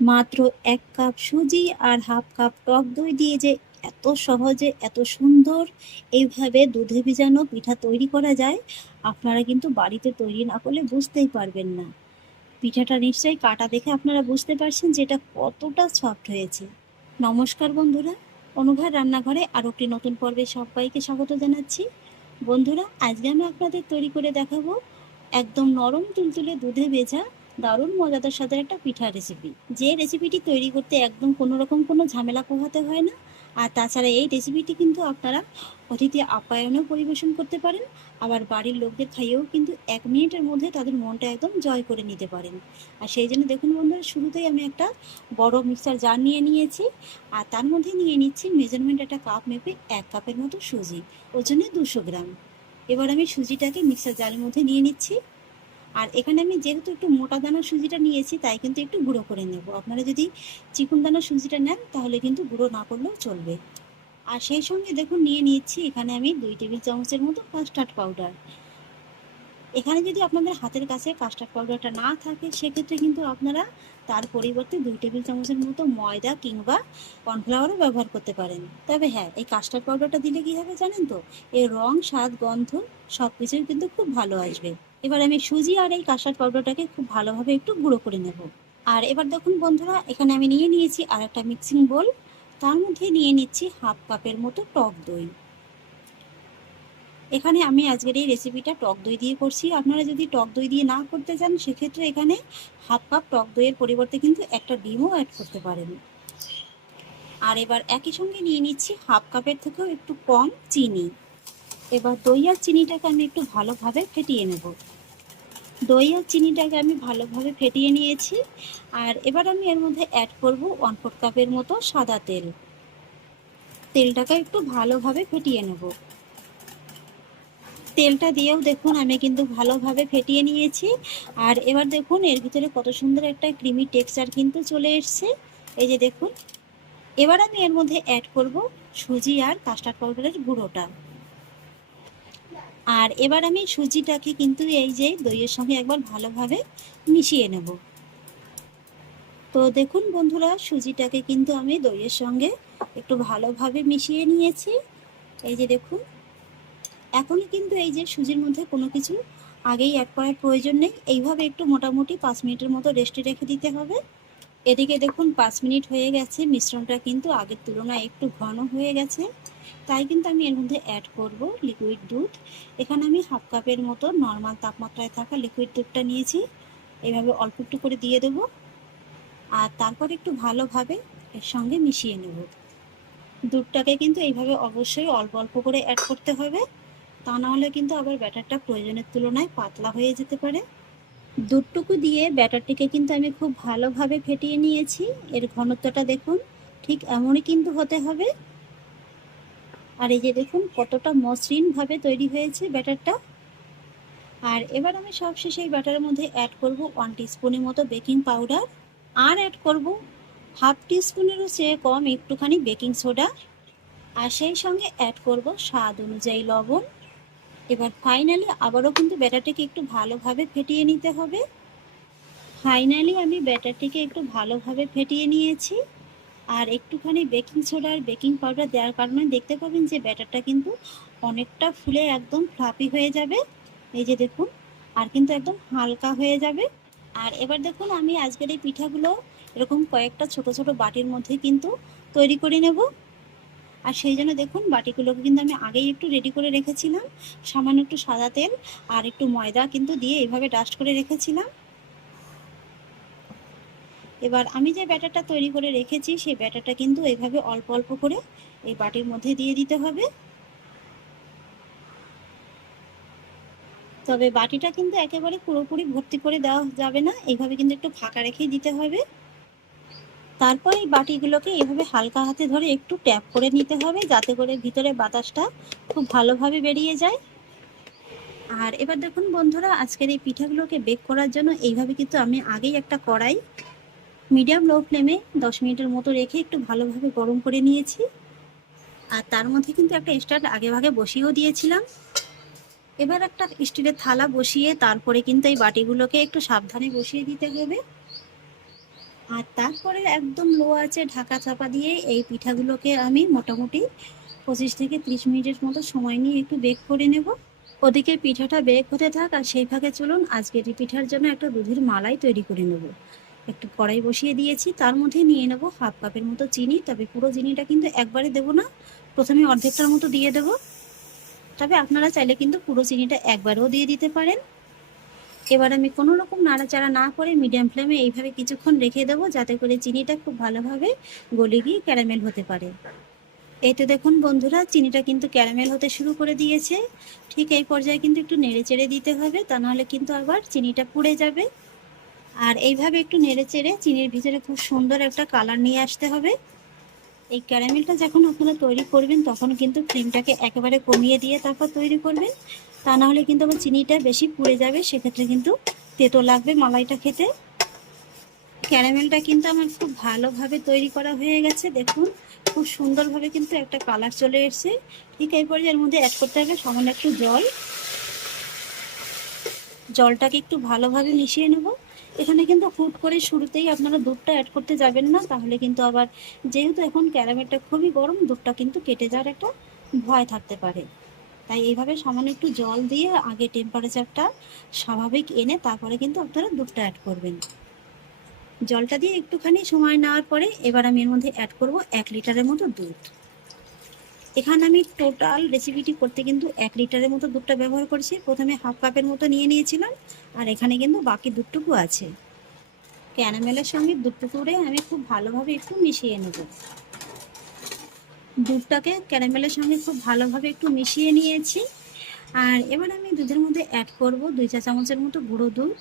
মাত্র 1 কাপ সুজি আর half cup টক দই দিয়ে যে এত সহজে এত সুন্দর এইভাবে দুধে ভিজানো পিঠা তৈরি করা যায়, আপনারা কিন্তু বাড়িতে তৈরি না করলে বুঝতেই পারবেন না। পিঠাটা নিশ্চয়ই কাটা দেখে আপনারা বুঝতে পারছেন যে এটা কতটা সফট হয়েছে। নমস্কার বন্ধুরা, অনুভার রান্নাঘরে আরও একটি নতুন পর্বে সবাইকে স্বাগত জানাচ্ছি। বন্ধুরা, আজকে আমি আপনাদের তৈরি করে দেখাবো একদম নরম তুলতুলে দুধে ভেজা দারুণ মজাদার স্বাদের একটা পিঠার রেসিপি। যে রেসিপিটি তৈরি করতে একদম কোনো রকম কোনো ঝামেলা পোহাতে হয় না। আর তাছাড়া এই রেসিপিটি কিন্তু আপনারা অতিথি আপ্যায়নেও পরিবেশন করতে পারেন, আবার বাড়ির লোকদের খাইয়েও কিন্তু 1 মিনিটের মধ্যে তাদের মনটা একদম জয় করে নিতে পারেন। আর সেই জন্য দেখুন বন্ধুরা, শুরুতেই আমি একটা বড় মিক্সার জার নিয়ে নিয়েছি, আর তার মধ্যে নিয়ে নিচ্ছি মেজারমেন্ট একটা কাপ মেপে 1 কাপের মতো সুজি, ওজনে 200 গ্রাম। এবার আমি সুজিটাকে মিক্সার জারের মধ্যে নিয়ে নিচ্ছি। আর এখানে আমি যেহেতু একটু মোটা দানার সুজিটা নিয়েছি, তাই কিন্তু একটু গুঁড়ো করে নেব। আপনারা যদি চিকন দানার সুজিটা নেন তাহলে কিন্তু গুঁড়ো না করলেও চলবে। আর সেই সঙ্গে দেখুন নিয়ে নিচ্ছি এখানে আমি 2 টেবিল চামচের মতো কাস্টার্ড পাউডার। এখানে যদি আপনাদের হাতের কাছে কাস্টার্ড পাউডারটা না থাকে, সেক্ষেত্রে কিন্তু আপনারা তার পরিবর্তে 2 টেবিল চামচের মতো ময়দা কিংবা কর্নফ্লাওয়ারও ব্যবহার করতে পারেন। তবে হ্যাঁ, এই কাস্টার্ড পাউডারটা দিলে কী হবে জানেন তো, এর রং, স্বাদ, গন্ধ সব কিছুই কিন্তু খুব ভালো আসবে। এবার আমি সুজি আর এই কাস্টার্ড পাউডারটাকে খুব ভালোভাবে একটু গুঁড়ো করে নেব। আর এবার দেখুন বন্ধুরা, এখানে আমি নিয়ে নিয়েছি আর একটা মিক্সিং বোল। তার মধ্যে নিয়ে নিচ্ছি হাফ কাপের মতো টক দই। এখানে আমি আজকের এই রেসিপিটা টক দই দিয়ে করছি। আপনারা যদি টক দই দিয়ে না করতে চান, সেক্ষেত্রে এখানে হাফ কাপ টক দইয়ের পরিবর্তে কিন্তু একটা ডিমও অ্যাড করতে পারেন। আর এবার একই সঙ্গে নিয়ে নিচ্ছি হাফ কাপের থেকেও একটু কম চিনি। এবার দই আর চিনিটাকে আমি একটু ভালোভাবে ফেটিয়ে নেব। দই আর চিনিটাকে আমি ভালোভাবে ফেটিয়ে নিয়েছি। আর এবার আমি এর মধ্যে অ্যাড করব 1/4 কাপের মতো সাদা তেল। তেলটাকে একটু ভালোভাবে ফেটিয়ে নেব। তেলটা দিয়েও দেখুন আমি কিন্তু ভালোভাবে ফেটিয়ে নিয়েছি। আর এবার দেখুন এর ভিতরে কত সুন্দর একটা ক্রিমি টেক্সচার কিন্তু চলে এসছে। এই যে দেখুন, এবার আমি এর মধ্যে অ্যাড করব সুজি আর কাস্টার্ড পাউডারের গুঁড়োটা। আর এবার আমি সুজিটাকে কিন্তু এই যে দইয়ের সঙ্গে একবার ভালোভাবে মিশিয়ে নেব। তো দেখুন বন্ধুরা, সুজিটাকে কিন্তু আমি দইয়ের সঙ্গে একটু ভালোভাবে মিশিয়ে নিয়েছি। এই যে দেখুন, এখনই কিন্তু এই যে সুজির মধ্যে কোনো কিছু আগেই অ্যাড করার প্রয়োজন নেই। এইভাবে একটু মোটামুটি 5 মিনিটের মতো রেস্টে রেখে দিতে হবে। এদিকে দেখুন 5 মিনিট হয়ে গেছে, মিশ্রণটা কিন্তু আগের তুলনায় একটু ঘন হয়ে গেছে। তাই কিন্তু আমি এর মধ্যে অ্যাড করব লিকুইড দুধ। এখানে আমি হাফ কাপের মতো নর্মাল তাপমাত্রায় থাকা লিকুইড দুধটা নিয়েছি। এইভাবে অল্প একটু করে দিয়ে দেব, আর তারপর একটু ভালোভাবে এর সঙ্গে মিশিয়ে নেব। দুধটাকে কিন্তু এইভাবে অবশ্যই অল্প অল্প করে অ্যাড করতে হবে, তা নাহলে কিন্তু আবার ব্যাটারটা প্রয়োজনের তুলনায় পাতলা হয়ে যেতে পারে। দুধটুকু দিয়ে ব্যাটারটিকে কিন্তু আমি খুব ভালোভাবে ফেটিয়ে নিয়েছি। এর ঘনত্বটা দেখুন, ঠিক এমনই কিন্তু হতে হবে। আর এই যে দেখুন কতটা মসৃণভাবে তৈরি হয়েছে ব্যাটারটা। আর এবার আমি সবশেষে এই ব্যাটারের মধ্যে অ্যাড করব 1 টিস্পুনের মতো বেকিং পাউডার, আর অ্যাড করব হাফ টিস্পুনেরও চেয়ে কম একটুখানি বেকিং সোডা, আর সেই সঙ্গে অ্যাড করব স্বাদ অনুযায়ী লবণ। এবার ফাইনালি আবারও কিন্তু ব্যাটারটিকে একটু ভালোভাবে ফেটিয়ে নিতে হবে। ফাইনালি আমি ব্যাটারটিকে একটু ভালোভাবে ফেটিয়ে নিয়েছি। আর একটুখানি বেকিং সোডা আর বেকিং পাউডার দেওয়ার কারণে দেখতে পাবেন যে ব্যাটারটা কিন্তু অনেকটা ফুলে একদম ফ্লাফি হয়ে যাবে। এই যে দেখুন, আর কিন্তু একদম হালকা হয়ে যাবে। আর এবার দেখুন আমি আজকের এই পিঠাগুলো এরকম কয়েকটা ছোট ছোট বাটির মধ্যে কিন্তু তৈরি করে নেব। আর সেই জন্য দেখুন বাটিগুলোকে কিন্তু আমি আগেই একটু রেডি করে রেখেছিলাম। সামান্য একটু সাদা তেল আর একটু ময়দা কিন্তু দিয়ে এইভাবে ডাস্ট করে রেখেছিলাম। এবার আমি যে ব্যাটারটা তৈরি করে রেখেছি, সেই ব্যাটারটা কিন্তু এইভাবে অল্প অল্প করে এই বাটির মধ্যে দিয়ে দিতে হবে। তবে বাটিটা কিন্তু একেবারে পুরোপুরি ভর্তি করে দেওয়া যাবে না, এইভাবে কিন্তু একটু ফাঁকা রেখেই দিতে হবে। তারপর এই বাটিগুলোকে এইভাবে হালকা হাতে ধরে একটু ট্যাপ করে নিতে হবে, যাতে করে ভিতরে বাতাসটা খুব ভালোভাবে বেরিয়ে যায়। আর এবার দেখুন বন্ধুরা, আজকের এই পিঠাগুলোকে বেক করার জন্য এইভাবে কিন্তু আমি আগেই একটা কড়াই মিডিয়াম লো ফ্লেমে 10 মিনিটের মতো রেখে একটু ভালোভাবে গরম করে নিয়েছি। আর তার মধ্যে কিন্তু একটা স্ট্যান্ড আগে ভাগে বসিয়েও দিয়েছিলাম। এবার একটা স্টিলের থালা বসিয়ে তারপরে কিন্তু এই বাটিগুলোকে একটু সাবধানে বসিয়ে দিতে হবে। আর তারপরে একদম লো আঁচে ঢাকা চাপা দিয়ে এই পিঠাগুলোকে আমি মোটামুটি 25 থেকে 30 মিনিটের মতো সময় নিয়ে একটু বেক করে নেব। ওদিকে পিঠাটা বেক হতে থাক, আর সেই ফাঁকে চলুন আজকের এই পিঠার জন্য একটা দুধের মালাই তৈরি করে নেব। একটু কড়াই বসিয়ে দিয়েছি, তার মধ্যে নিয়ে নেব হাফ কাপের মতো চিনি। তবে পুরো চিনিটা কিন্তু একবারে দেবো না, প্রথমে অর্ধেকটার মতো দিয়ে দেবো। তবে আপনারা চাইলে কিন্তু পুরো চিনিটা একবারেও দিয়ে দিতে পারেন। এবার আমি কোনো রকম নাড়াচাড়া না করে মিডিয়াম ফ্লেমে এইভাবে কিছুক্ষণ রেখে দেবো, যাতে করে চিনিটা খুব ভালোভাবে গলে গিয়ে ক্যারামেল হতে পারে। এই তো দেখুন বন্ধুরা, চিনিটা কিন্তু ক্যারামেল হতে শুরু করে দিয়েছে। ঠিক এই পর্যায়ে কিন্তু একটু নেড়ে চেড়ে দিতে হবে, তা নাহলে কিন্তু আবার চিনিটা পুড়ে যাবে। আর এইভাবে একটু নেড়ে চেড়ে চিনির ভিতরে খুব সুন্দর একটা কালার নিয়ে আসতে হবে। এই ক্যারামেলটা যখন আপনারা তৈরি করবেন তখন কিন্তু ফ্লেমটাকে একেবারে কমিয়ে দিয়ে তারপর তৈরি করবেন, তা নাহলে কিন্তু আবার চিনিটা বেশি পুড়ে যাবে, সেক্ষেত্রে কিন্তু তেতো লাগবে মালাইটা খেতে। ক্যারামেলটা কিন্তু আমার খুব ভালোভাবে তৈরি করা হয়ে গেছে, দেখুন খুব সুন্দরভাবে কিন্তু একটা কালার চলে এসেছে। ঠিক এই পর্যায়ে এর মধ্যে অ্যাড করতে হবে সামান্য একটু জল। জলটাকে একটু ভালোভাবে মিশিয়ে নেব। এখানে কিন্তু হুট করে শুরুতেই আপনারা দুধটা অ্যাড করতে যাবেন না, তাহলে কিন্তু আবার যেহেতু এখন ক্যারামেলটা খুবই গরম, দুধটা কিন্তু কেটে যাওয়ার একটা ভয় থাকতে পারে। তাই এইভাবে সামান্য একটু জল দিয়ে আগে টেম্পারেচারটা স্বাভাবিক এনে তারপরে কিন্তু আপনারা দুধটা অ্যাড করবেন। জলটা দিয়ে একটুখানি সময় নেওয়ার পরে এবার আমি এর মধ্যে অ্যাড করব 1 লিটারের মতো দুধ। এখানে আমি টোটাল রেসিপিটি করতে কিন্তু 1 লিটারের মতো দুধটা ব্যবহার করেছি। প্রথমে হাফ কাপের মতো নিয়ে নিয়েছিলাম, আর এখানে কিন্তু বাকি দুধটুকু আছে। ক্যারামেলের সঙ্গে দুধটুকুরে আমি খুব ভালোভাবে একটু মিশিয়ে নেব। দুধটাকে ক্যারামেলের সঙ্গে খুব ভালোভাবে একটু মিশিয়ে নিয়েছি। আর এবার আমি দুধের মধ্যে অ্যাড করব 2 চা চামচের মতো গুঁড়ো দুধ।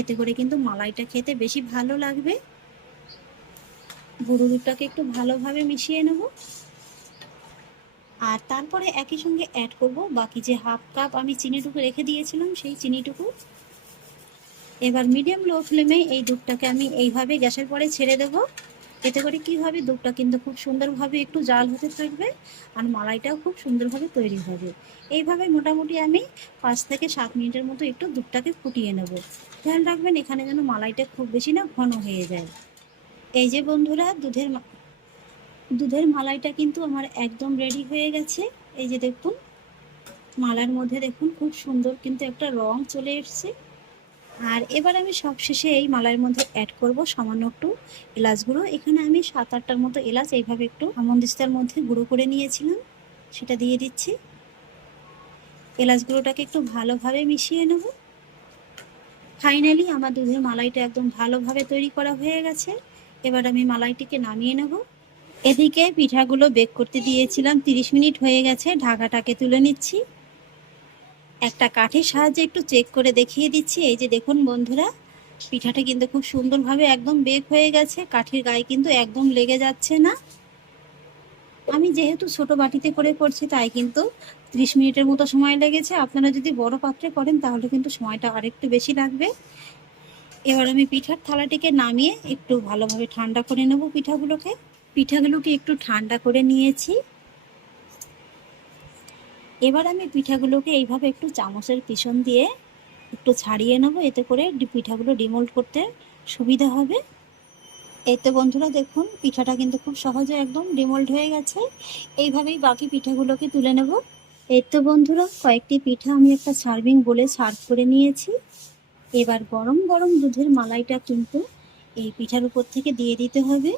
এতে করে কিন্তু মালাইটা খেতে বেশি ভালো লাগবে। গুঁড়ো দুধটাকে একটু ভালোভাবে মিশিয়ে নেব। আর তারপরে একই সঙ্গে অ্যাড করব বাকি যে হাফ কাপ আমি চিনিটুকু রেখে দিয়েছিলাম, সেই চিনিটুকু। এবার মিডিয়াম লো ফ্লেমে এই দুধটাকে আমি এইভাবে গ্যাসের পরে ছেড়ে দেব। এতে করে কী হবে, দুধটা কিন্তু খুব সুন্দরভাবে একটু জাল হতে থাকবে, আর মালাইটাও খুব সুন্দরভাবে তৈরি হবে। এইভাবে মোটামুটি আমি 5 থেকে 7 মিনিটের মতো একটু দুধটাকে ফুটিয়ে নেব। খেয়াল রাখবেন এখানে যেন মালাইটা খুব বেশি না ঘন হয়ে যায়। এই যে বন্ধুরা, দুধের মালাইটা কিন্তু আমার একদম রেডি হয়ে গেছে। এই যে দেখুন, মালার মধ্যে দেখুন খুব সুন্দর কিন্তু একটা রং চলে এসছে। আর এবার আমি সবশেষে এই মালাইয়ের মধ্যে অ্যাড করব সামান্য একটু এলাচ গুঁড়ো। এখানে আমি 7-8টার মতো এলাচ এইভাবে একটু হামনদিস্তার মধ্যে গুঁড়ো করে নিয়েছিলাম, সেটা দিয়ে দিচ্ছি। এলাচ গুঁড়োটাকে একটু ভালোভাবে মিশিয়ে নেব। ফাইনালি আমার দুধের মালাইটা একদম ভালোভাবে তৈরি করা হয়ে গেছে। এবার আমি মালাইটিকে নামিয়ে নেব। এদিকে পিঠাগুলো বেক করতে দিয়েছিলাম, 30 মিনিট হয়ে গেছে। ঢাকাটাকে তুলে নিচ্ছি। একটা কাঠির সাহায্যে একটু চেক করে দেখিয়ে দিচ্ছি। এই যে দেখুন বন্ধুরা, পিঠাটা কিন্তু খুব সুন্দরভাবে একদম বেক হয়ে গেছে, কাঠির গায়ে কিন্তু একদম লেগে যাচ্ছে না। আমি যেহেতু ছোট বাটিতে করে করছি তাই কিন্তু 30 মিনিটের মতো সময় লেগেছে। আপনারা যদি বড় পাত্রে করেন তাহলে কিন্তু সময়টা আরেকটু বেশি লাগবে। এবার আমি পিঠার থালাটিকে নামিয়ে একটু ভালোভাবে ঠান্ডা করে নেব পিঠাগুলোকে একটু ঠান্ডা করে নিয়েছি। এবার আমি পিঠাগুলোকে এইভাবে একটু চামচের পিছন দিয়ে একটু ছাড়িয়ে নেব, এতে করে পিঠাগুলো ডিমোল্ড করতে সুবিধা হবে। এই তো বন্ধুরা দেখুন, পিঠাটা কিন্তু খুব সহজে একদম ডিমোল্ড হয়ে গেছে। এইভাবেই বাকি পিঠাগুলোকে তুলে নেব। এই তো বন্ধুরা, কয়েকটি পিঠা আমি একটা সার্ভিং বলে সার্ভ করে নিয়েছি। এবার গরম গরম দুধের মালাইটা কিন্তু এই পিঠার উপর থেকে দিয়ে দিতে হবে।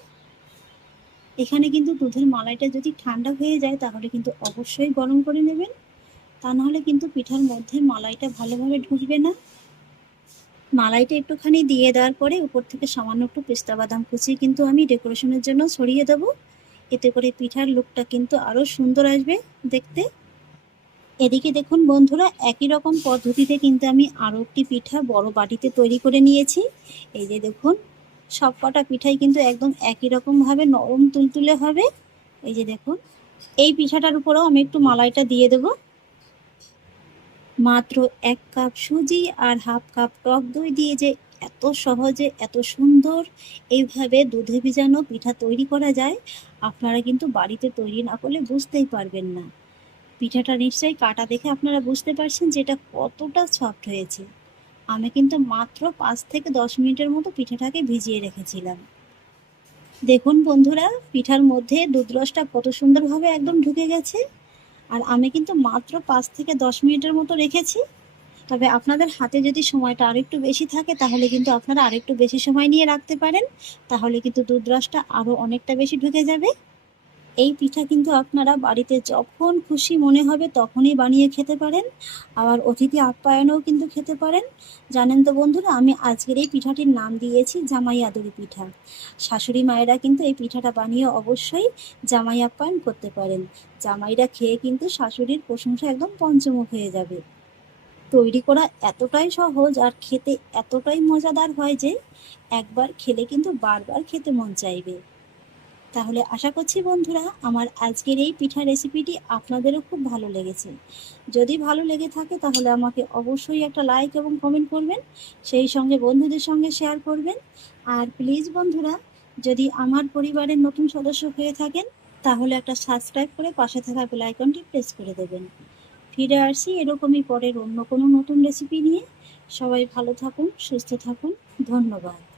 এখানে কিন্তু দুধের মালাইটা যদি ঠান্ডা হয়ে যায় তাহলে কিন্তু অবশ্যই গরম করে নেবেন, তা নাহলে কিন্তু পিঠার মধ্যে মালাইটা ভালোভাবে ঢুকবে না। মালাইটা একটুখানি দিয়ে দেওয়ার পরে উপর থেকে সামান্য একটু পেস্তা বাদাম কুচি কিন্তু আমি ডেকোরেশনের জন্য ছড়িয়ে দেব। এতে করে পিঠার লুকটা কিন্তু আরও সুন্দর আসবে দেখতে। এদিকে দেখুন বন্ধুরা, একই রকম পদ্ধতিতে কিন্তু আমি আরও একটি পিঠা বড় বাটিতে তৈরি করে নিয়েছি। এই যে দেখুন, সব কটা পিঠাই কিন্তু একদম একই রকমভাবে নরম তুলতুলে হবে। এই যে দেখুন, এই পিঠাটার উপরেও আমি একটু মালাইটা দিয়ে দেব। মাত্র 1 কাপ সুজি আর হাফ কাপ টক দই দিয়ে যে এত সহজে এত সুন্দর এইভাবে দুধে ভিজানো পিঠা তৈরি করা যায়, আপনারা কিন্তু বাড়িতে তৈরি না করলে বুঝতেই পারবেন না। পিঠাটা নিশ্চয়ই কাটা দেখে আপনারা বুঝতে পারছেন যে এটা কতটা সফট হয়েছে। আমি কিন্তু মাত্র 5 থেকে 10 মিনিটের মতো পিঠাটাকে ভিজিয়ে রেখেছিলাম। দেখুন বন্ধুরা, পিঠার মধ্যে দুধ রসটা কত সুন্দরভাবে একদম ঢুকে গেছে। আর আমি কিন্তু মাত্র 5 থেকে 10 মিনিটের মতো রেখেছি। তবে আপনাদের হাতে যদি সময়টা আরেকটু বেশি থাকে তাহলে কিন্তু আপনারা আরেকটু বেশি সময় নিয়ে রাখতে পারেন। তাহলে কিন্তু দুধ রসটা আরও অনেকটা বেশি ঢুকে যাবে। এই পিঠা কিন্তু আপনারা বাড়িতে যখন খুশি মনে হবে তখনই বানিয়ে খেতে পারেন। আবার অতিথি আপ্যায়নেও কিন্তু খেতে পারেন। জানেন তো বন্ধুরা, আমি আজকের এই পিঠাটির নাম দিয়েছি জামাই আদরি পিঠা। শাশুড়ি মায়েরা কিন্তু এই পিঠাটা বানিয়ে অবশ্যই জামাই আপ্যায়ন করতে পারেন। জামাইরা খেয়ে কিন্তু শাশুড়ির প্রশংসা একদম পঞ্চমুখ হয়ে যাবে। তৈরি করা এতটাই সহজ আর খেতে এতটাই মজাদার হয় যে একবার খেলে কিন্তু বারবার খেতে মন চাইবে। তাহলে আশা করছি বন্ধুরা, আমার আজকের এই পিঠা রেসিপিটি আপনাদেরও খুব ভালো লেগেছে। যদি ভালো লেগে থাকে তাহলে আমাকে অবশ্যই একটা লাইক এবং কমেন্ট করবেন, সেই সঙ্গে বন্ধুদের সঙ্গে শেয়ার করবেন। আর প্লিজ বন্ধুরা, যদি আমার পরিবারের নতুন সদস্য হয়ে থাকেন তাহলে একটা সাবস্ক্রাইব করে পাশে থাকা বেল আইকনটি প্রেস করে দেবেন। ফিরে আসছি এরকমই পরের অন্য কোনো নতুন রেসিপি নিয়ে। সবাই ভালো থাকুন, সুস্থ থাকুন। ধন্যবাদ।